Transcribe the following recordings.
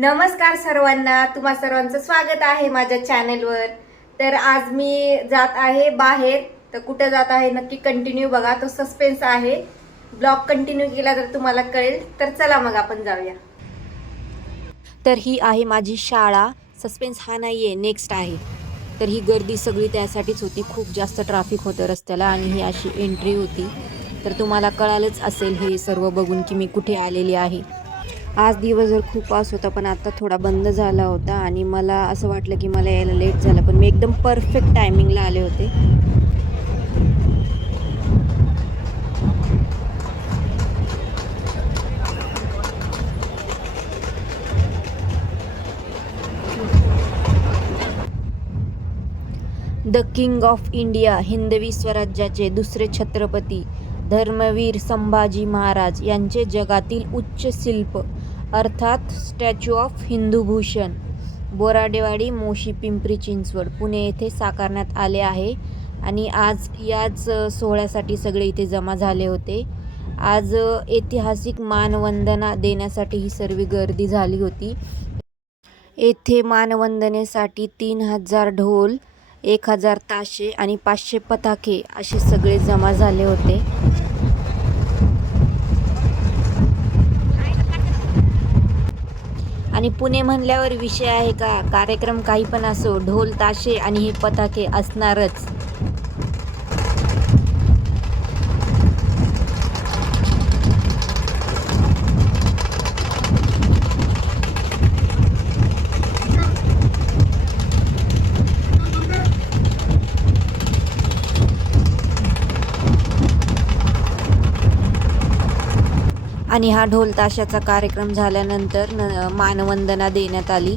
नमस्कार सर्वांना. तुम्हा सर्वांचं स्वागत आहे माझ्या चॅनेलवर तर आज मी जात आहे बाहेर. तर कुठं जात आहे नक्की कंटिन्यू बघा. तो सस्पेन्स आहे. ब्लॉग कंटिन्यू केला तर तुम्हाला कळेल. तर चला मग आपण जाऊया. तर ही आहे माझी शाळा. सस्पेन्स हा नाही आहे नेक्स्ट आहे. तर ही गर्दी सगळी त्यासाठीच होती. खूप जास्त ट्रॅफिक होतं रस्त्याला आणि ही अशी एंट्री होती. तर तुम्हाला कळालंच असेल हे सर्व बघून की मी कुठे आलेली आहे. आज दिवसभर खूप पाऊस होता पण आता थोडा बंद झाला होता आणि मला असं वाटलं की मला यायला लेट झालं पण मी एकदम परफेक्ट टायमिंगला आले होते. द किंग ऑफ इंडिया हिंदवी स्वराज्याचे दुसरे छत्रपती धर्मवीर संभाजी महाराज यांचे जगातील उच्च शिल्प. अर्थात स्टॅच्यू ऑफ हिंदूभूषण. बोराडेवाडी मोशी पिंपरी चिंचवड पुणे येथे साकारण्यात आले आहे आणि आज याच सोहळ्यासाठी सगळे इथे जमा झाले होते. आज ऐतिहासिक मानवंदना देण्यासाठी ही सर्व गर्दी झाली होती. येथे मानवंदनेसाठी तीन हजार ढोल एक हजार ताशे आणि पाचशे पताके असे सगळे जमा झाले होते. आणि पुणे म्हणल्यावर विषय आहे का? कार्यक्रम काही पण असो ढोल ताशे आणि हे पताके असणारच. आणि हा ढोल ताशाचा कार्यक्रम झाल्यानंतर न मानवंदना देण्यात आली.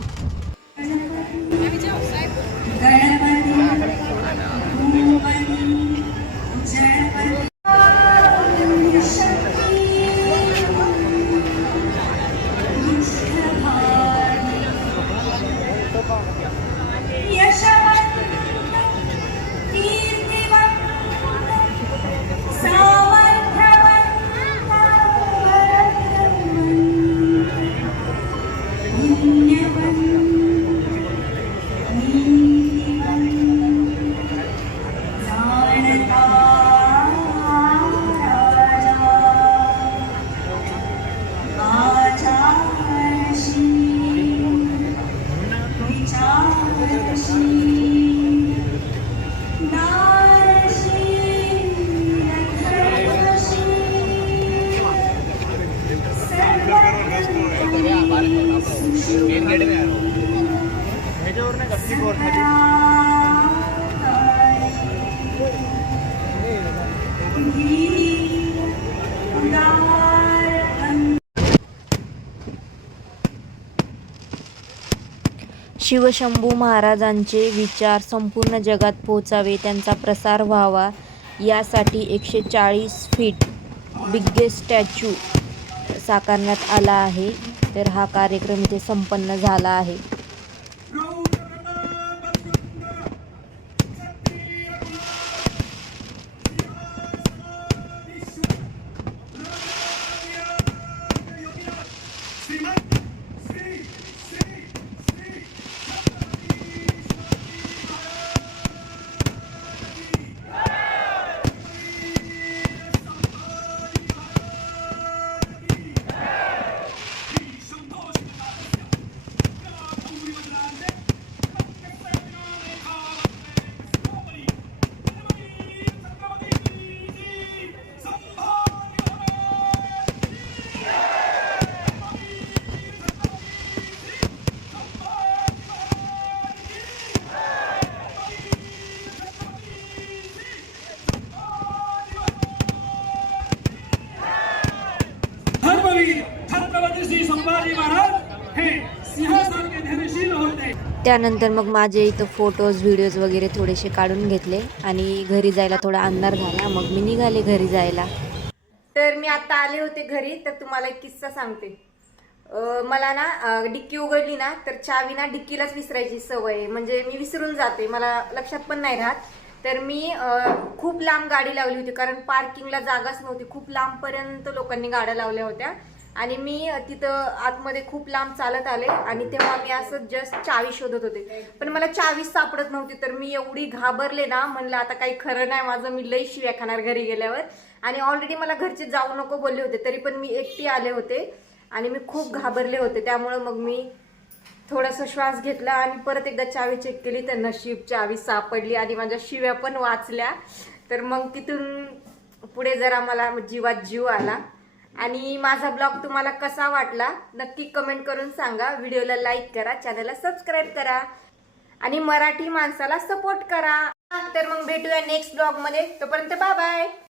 शिवशंभू महाराजांचे विचार संपूर्ण जगात पोहोचावे त्यांचा प्रसार व्हावा. यासाठी एकशे चाळीस फीट बिग्गेस्ट स्टॅच्यू साकारण्यात आला आहे. तर हा कार्यक्रम इथे संपन्न झाला आहे. Simon धर्मवीर छत्रपती श्री संभाजी महाराज हे सिंहासारखे धैर्यशील होते. त्यानंतर मग माझे इथं फोटोज व्हिडिओज वगैरे थोडेसे काढून घेतले आणि घरी जायला थोडा अंधार झाला. मग मी निघाले घरी जायला. तर मी आता आले होते घरी तर तुम्हाला एक किस्सा सांगते. मला ना डिक्की उघडली ना तर चावी ना डिक्कीलाच विसरायची सवय आहे. म्हणजे मी विसरून जाते मला लक्षात पण नाही राहत. तर मी खूप लांब गाडी लावली होती कारण पार्किंगला जागाच नव्हती. खूप लांबपर्यंत लोकांनी गाड्या लावल्या होत्या. आणि मी तिथं आतमध्ये खूप लांब चालत आले आणि तेव्हा मी असं जस्ट चावी शोधत होते. पण मला चावीस सापडत नव्हती तर मी एवढी घाबरले ना म्हणलं आता काही खरं नाही माझं मी लई शिव्या खाणार घरी गेल्यावर. आणि ऑलरेडी मला घरचे जाऊ नको बोलले होते तरी पण मी एकटी आले होते. आणि मी खूप घाबरले होते त्यामुळं मग मी थोडासा श्वास घेतला आणि परत एकदा चावी चेक केली तर नशीब चावी सापडली आणि माझ्या शिव्या पण वाचल्या. तर मग तिथून पुढे जरा मला जीवात जीव आला. आणि माझा ब्लॉग तुम्हाला कसा वाटला नक्की कमेंट करून सांगा. व्हिडिओला लाईक करा चॅनलला सबस्क्राईब करा. आणि मराठी माणसाला सपोर्ट करा. तर मग भेटूया नेक्स्ट ब्लॉगमध्ये. तोपर्यंत बाय बाय